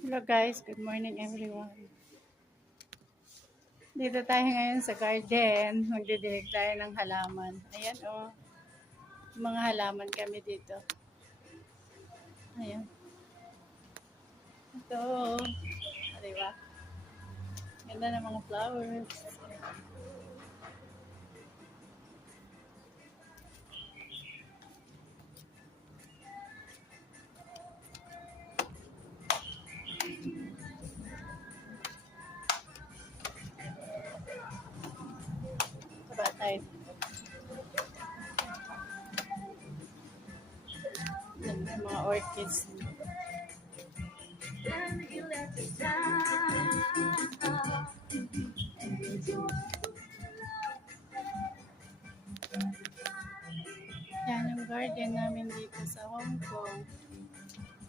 Hello guys, good morning everyone. Dito tayo ngayon sa garden. Magdidilig tayo ng halaman. Ayan oh, mga halaman kami dito. Ayan. Ito oh. Diba? Ganda ng mga flowers. Diba tayo? Ganda ng mga orchids. Yan yung garden namin dito sa Hong Kong.